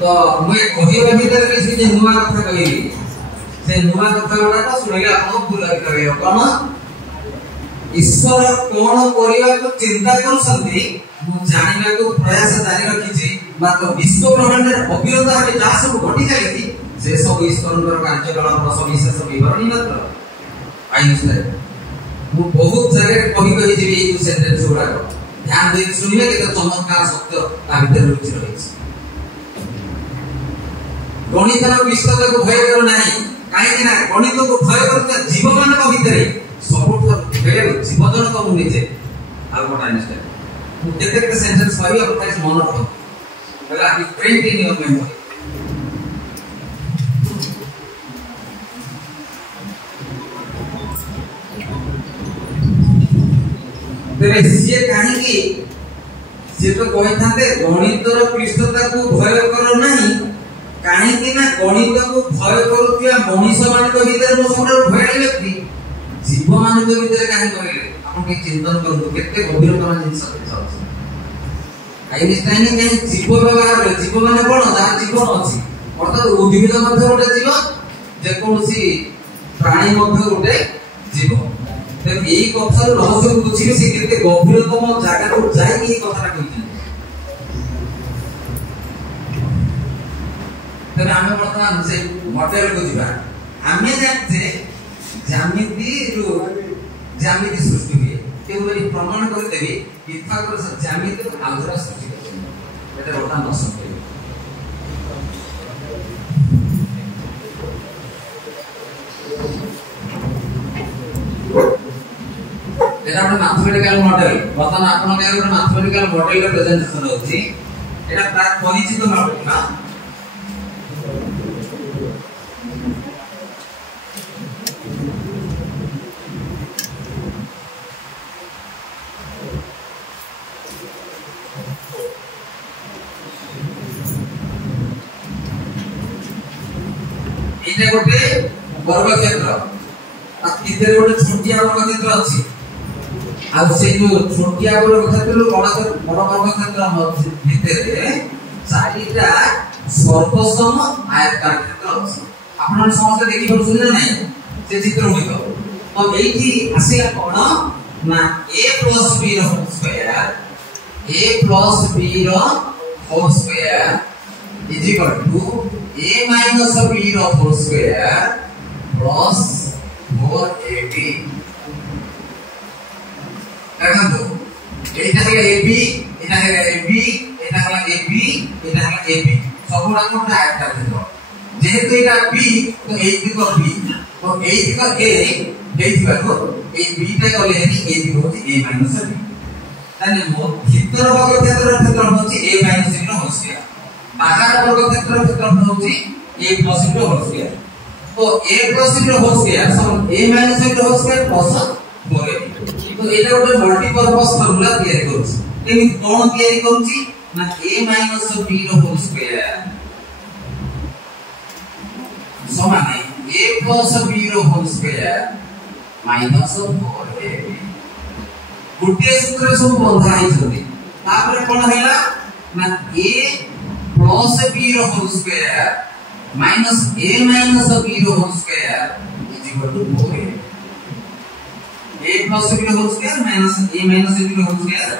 तो मुझे कहवा भीतर किसी जे नुआ कथा कहली से नुआ कथा गुड़ा शुणिले आपको भूल लगे कौन ईश्वर कौन करने को चिंता करछंती मु जानिबा को प्रयास जारी रखिछि मात्र विश्व ब्रह्मांड अविरत भाव जा सब घटी चली से सब ईश्वर कार्यकलाप सविशेष विवरणी मात्र आइंस्टाइन मु बहुत जगह कहि जे ये सेंटेंस गुड़ा ध्यान दे सुनिबे के चमत्कार सत्य ता भीतर लुचि रहिछि गणित विश्वता को भय करो नहीं कहीं ना गणित को भय करता जीव मान भितर सब जीवजन को मुझे आल्बर्ट आइंस्टाइन मुझे केते सेंटेंस कहबी अब खाली मन रख बोला कि प्रिंट इन योर मेमोरी तेरे से कहीं की से तो कहै थाते गणितर पृष्ठता को भय करो नहीं कहीं कि ना गणित को भय करुथिया मनुष्य मान भीतर मो सब भय व्यक्ति जीव मान भीतर कहीं कहले आपण के चिंतन करु केते गभीरतम जिंस अछि आइंस्टाइन के जीव व्यवहार जीव माने कोन दा जीवन अछि अर्थात उद्भिद मध्ये गोटे जीव जे कोनसी प्राणी मध्ये गोटे जीव त एई कथा रहस्य बुझिबे से केते गभीरतम जागा को जाई एई कथा कहिथिले तबे आमे वर्तमान से मॉडल को जीवा आमे जानते ज्यामिति सृष्टि हुए केवल प्रमाण कर देबे पिथागोरस ज्यामिति अलजेब्रा सृष्टि करछन एटा वर्तमान दर्शन करियो एटा मैथमेटिकल मॉडल वर्तमान आपण के मैथमेटिकल मॉडल रे प्रेजेंटेशन होछि एटा प्राय परिचित मॉडल ना इने गोटे वर्ग क्षेत्र इधर गोटे छोटिया वर्ग क्षेत्र अछि आ से जो छोटिया वर्ग क्षेत्र बड़ वर्ग क्षेत्र भितर चारिटा सर्वसम आयताकार क्षेत्र अछि आपण समस्त देखि परछन ना नहीं से चित्र होइतो तो एठी आसीला कोन ना a + b रो square whole square is equal to a minus b रो होल स्क्वायर प्लस 4ab देखो एटा है ab एटा है ab एटा है ab एटा है ab सबुडा कोटा आयताकार क्षेत्र जेहेतु एटा b तो a दिको b तो a दिको a देइथिबा तो ए b टा गले हेनी a दिको होची a minus b ताने मो भीतर वर्ग क्षेत्र होची a minus b रो होल स्क्वायर बाहर वर्ग क्षेत्र होची a plus b रो होल स्क्वायर तो a plus b रो होल स्क्वायर सम a minus b रो होल स्क्वायर प्लस 4ab तो एटा गोटे मल्टीपर्पस फार्मूला तयारी करूची एमि कोन तयारी करूची ना a minus b रो होल स्क्वायर समान a plus b रो होल स्क्वायर माइनस 4ab गुटे सूत्र सब बंधा आइछथि तापर कोन हैला ना a plus b रो whole square minus a minus b रो whole square is equal to 4ab a plus b रो whole square minus a minus b रो whole square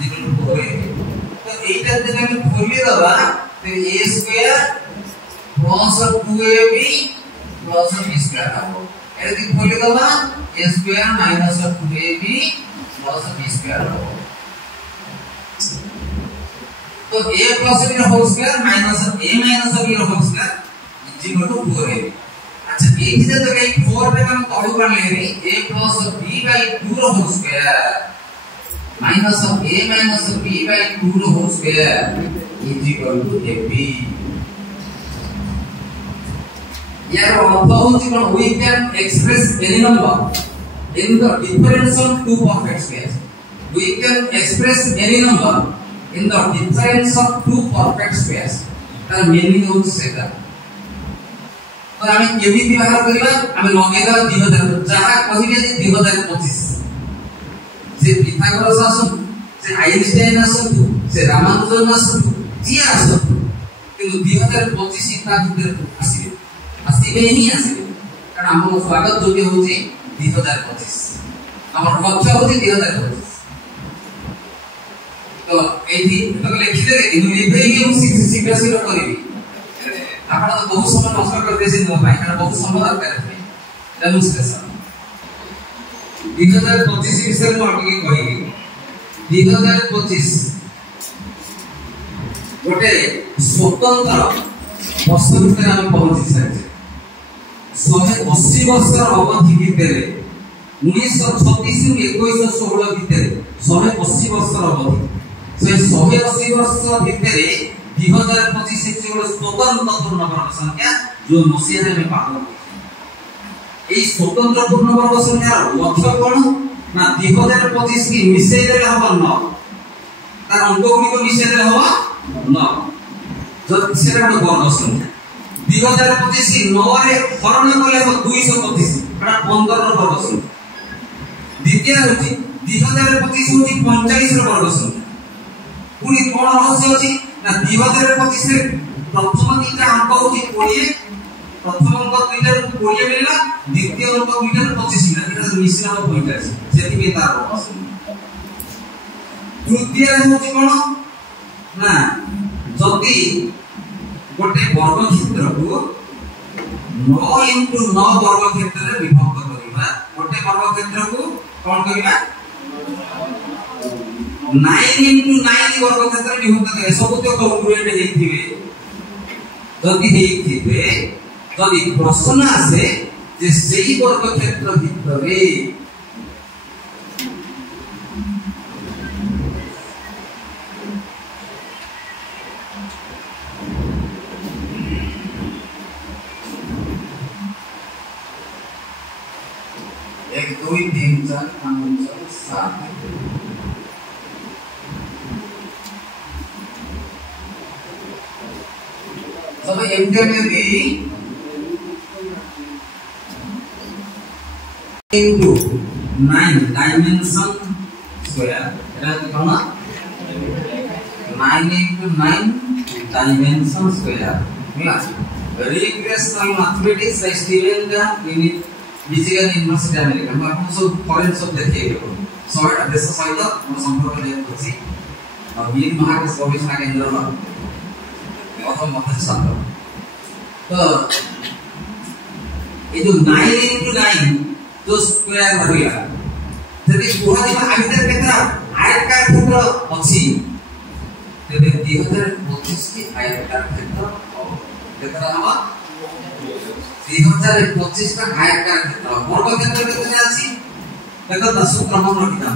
is equal to 4ab तो एटा जब हम खोली दबा तो a square plus 2ab plus b square हो एटा खोली दबा a square minus 2ab plus b square हो तो a plus b रो whole square minus a minus b रो whole square is equal to 4ab अच्छा एठी जब कहीं 4 रे हम तळु काढले रे a plus b by 2 रो whole square minus a minus b by 2 रो whole square is equal to ab यार अर्थ होची कोन we can express any number in the difference of two perfect squares we can express any number in the difference of two perfect squares तार meaning होची सेटा तो हमें केमिति व्यवहार करिबा हमें लगेगा 2000 जहा कहिबे जे 2025 से पिथागोरस आसु से आइंस्टाइन आसु से रामानुजन आसु जी आसु କିନ୍ତୁ 2025 ତା ଭିତରେ ଆସିବେ ହିଁ ଆସିବେ କାରଣ ଆମ ସ୍ୱାଗତ ଯୋଗ୍ୟ ହଉଛି 2025 ଆମର ଲକ୍ଷ୍ୟ ହଉଛି 2025 तो एठी तो लिखिले इनविभे ही हम शीघ्र शीघ्र करिबी आपण तो बहुत समय नष्ट कर देसे न भाई कारण बहुत समय दरकार है डेमोन्स्ट्रेशन 2025 विषय में आगे कहिबी 2025 गोटे स्वतंत्र वर्ष भीतर हम पहुंची सारे 180 वर्ष अवधि भीतर 1936 रु 2116 भीतर 180 वर्ष अवधि से 180 वर्ष भितर 2025 से स्वतंत्र पूर्णवर्ग संख्या जो मसीहा में पालन ए स्वतंत्र पूर्णवर्ग संख्या लक्ष्य कोन ना 2025 की मिसै देले हबो न तार अंक गुडी को मिसै देले हबो न जब सेरा वर्ग संख्या 2025 की 9 रे हरण करले 225 एटा 15 रो वर्ग संख्या द्वितीय होची 2025 होची 45 रो वर्ग संख्या पुनी कोन रहस्य अछि ना 2025 रे प्रथम तीनटा अंक होची 20 प्रथम अंक तीनटा 20 मिलला द्वितीय अंक तीनटा 25 मिलला एटा मिश्रण पॉइंट अछि सेति में तार रहस्य तृतीय होची कोन ना जति गोटे वर्ग क्षेत्र को 9 into 9 वर्ग क्षेत्र रे विभक्त करिबा गोटे वर्ग क्षेत्र को कोन करिबा 9 into 9 वर्ग क्षेत्र विभक्त करे सब तो कंक्लूडेड हेथिबे जदि हेथिबे जदि प्रश्न आसे जे सेही वर्ग क्षेत्र भितरे एक 2 3 4 5 6 7 सब एमके में भी into 9 dimension square एटा कोन 9 into 9 dimension square मिला रिग्रेशनल मैथमेटिक्स स्टीवन का यूनिट मिशिगन यूनिवर्सिटी अमेरिका हम आपको सब फॉरेन सब देखिए सॉर्ट देश सहित हम संपर्क ले होछि और वीर महाकाश गवेषणा केंद्र प्रथम मत छात्र तो ये जो 9 into 9 जो स्क्वायर रहला जदि पूरा दिन आवितर केतना आयताकार क्षेत्र अछि तेबे 2025 की आयताकार क्षेत्र केतना हवा 2025 का आयताकार क्षेत्र वर्ग क्षेत्र केतना अछि देखो 10 क्रम रखिता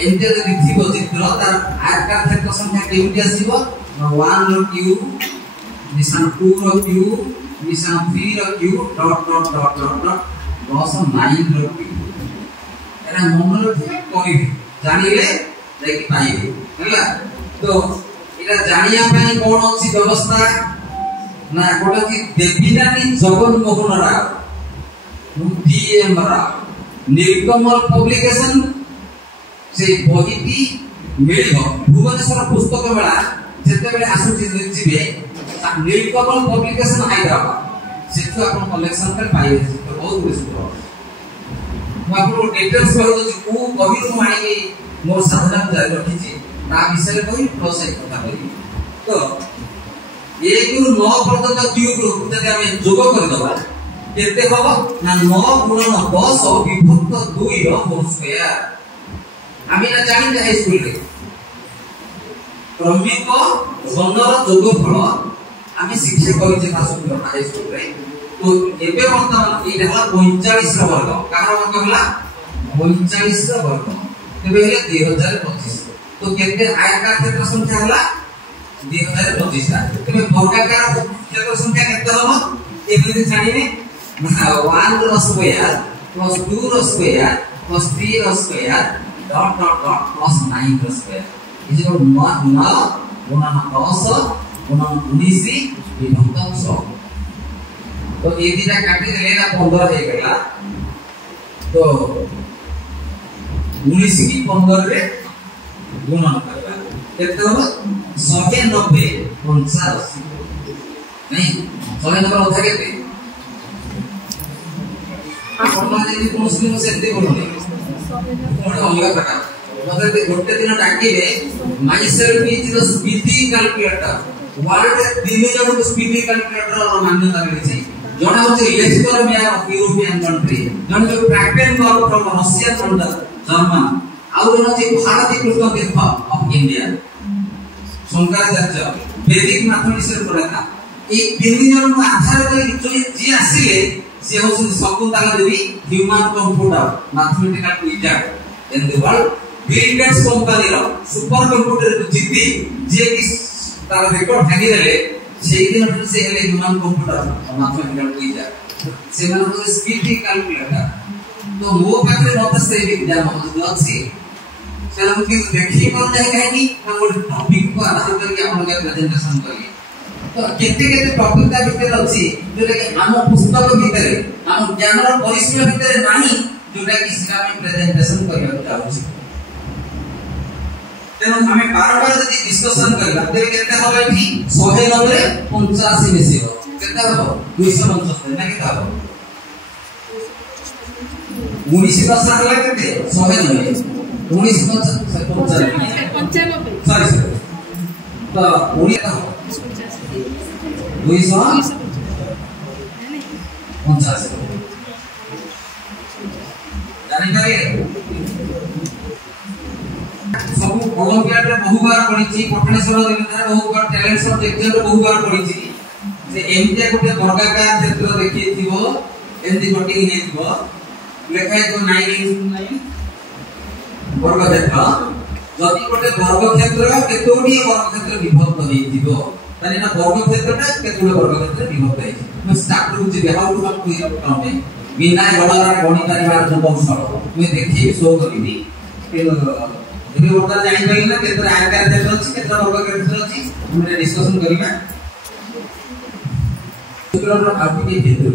एंटे जदि थिबो चित्र तार आयताकार क्षेत्र संख्या केउटी आसीबो 1 रो क्यूब निशान 2 रो क्यूब निशान 3 रो cube dot dot dot dot dot plus 9 रो क्यूब एरा मन रखि करिबे जानिले लेकि पाइबे हला तो एरा जानिया पई कोन अछि व्यवस्था ना कोटा कि देवीरानी जगन मोहन राव डीएम राव नीलकमल पब्लिकेशन से बहिटी मिलिबो भुवनेश्वर पुस्तक मेला जेते बेले आसुची जिबे नीलकमल पब्लिकेशन हैदराबाद सेठु आपण कलेक्शन पे पाइबे तो बहुत बेसुरो मु आपको डिटेल्स कहू छी को कहि मु आनी मोर साधना जारी रखी छी ता विषय कहि प्लस एक कथा कहि तो 1 ରୁ 9 पर्यंत क्यूब रो जदि हम जोग कर दबा केते हबो ना 9 गुणन 10 विभक्त 2 रो होल स्क्वायर आमी ना जानि हाई स्कूल रे क्रमिक घनर जोगफल आमी शिक्षा करिजे खासुर हाई स्कूल रे तो एबे वर्तमान ई रहला 45 रो वर्ग कार वर्ग होला 45 रो वर्ग तेबे हेले 2025 तो केते आयताकार क्षेत्र संख्या होला 2025 ता तेबे वर्गाकार क्षेत्र संख्या केते हबो एबे जानिने 1 रो स्क्वायर प्लस 2 रो स्क्वायर प्लस 3 रो square dot dot dot plus 9 रो स्क्वायर इज इक्वल 9 गुणन 10 गुणन 19 विभक्त 100 तो ये दिना काटी देले ना 15 हे गला तो 19 की 15 रे गुणन करबा केते हो 190 85 नहीं 100 नंबर अधा केते आपण जे मुस्लिम सेते बोलले मोर अलग प्रकार मते गोटे दिन डाकिले myself is the speedy calculator world दिन जन स्पीडी कैलकुलेटर मान्यता मिली जणा होचे Leicester mayor of European country जण जो ट्रैक्टन गॉल from Russia from the German आउ जण होचे भारतीय कृष्ण तीर्थ ऑफ इंडिया शंकराचार्य वैदिक मैथमेटिक्स पढ़ा ए तीन जन को आधार कर जी आसीले से होचे Shakuntala Devi human computer mathematical wizard in the world Bill Gates company रो सुपर कंप्यूटर को जीती जे कि तार रिकॉर्ड भागी देले সেই দিন से हेले ह्यूमन कंप्यूटर मैथमेटिकल विजार्ड से मन को स्पीड कैलकुलेटर तो वो पाखे मत से विद्या मत अछि से हम कि देखि पर जाय काहे कि हम टॉपिक को आधार करके हम लोग प्रेजेंटेशन करिए तो केते केते टॉपिक का भीतर अछि जोटा कि हम पुस्तक भीतर हम ज्ञान रो परिसीमा भीतर नाही जोटा कि सिरा में प्रेजेंटेशन करिया चाहू तेनो हमें बार-बार यदि डिस्कशन करला तेरे केते होबे कि 100 रे 85 मिसिबो केते हो 275 ना केते हो 19 10 हला केते 100 रे 19 95 सॉरी तो 19 250 जानि पारे सब ओलंपियाड रे बहु बार पढिछि पटनेश्वर देवतार बहु बार टैलेंट शो एग्जाम रे बहु बार पढिछि से एमते गोटे वर्गाकार क्षेत्र देखि थिबो एंदी गोटे हि थिबो लेखाय तो 9 वर्ग क्षेत्र जदि गोटे वर्ग क्षेत्र केतोडी वर्ग क्षेत्र विभक्त होई थिबो ताने ना वर्ग क्षेत्रटा केतोडी वर्ग क्षेत्र विभक्त होई मैं स्टार्ट करू जे हाउ टू क्लियर प्रॉब्लम बिना गणनार गणित परिवार जो कौशल मैं देखि शो करिबी एबे वर्तमान जानि पाइल ना केतर आकार क्षेत्र अछि केतर वर्ग क्षेत्र अछि हम डिस्कशन करिबा सूत्रर काफी के क्षेत्र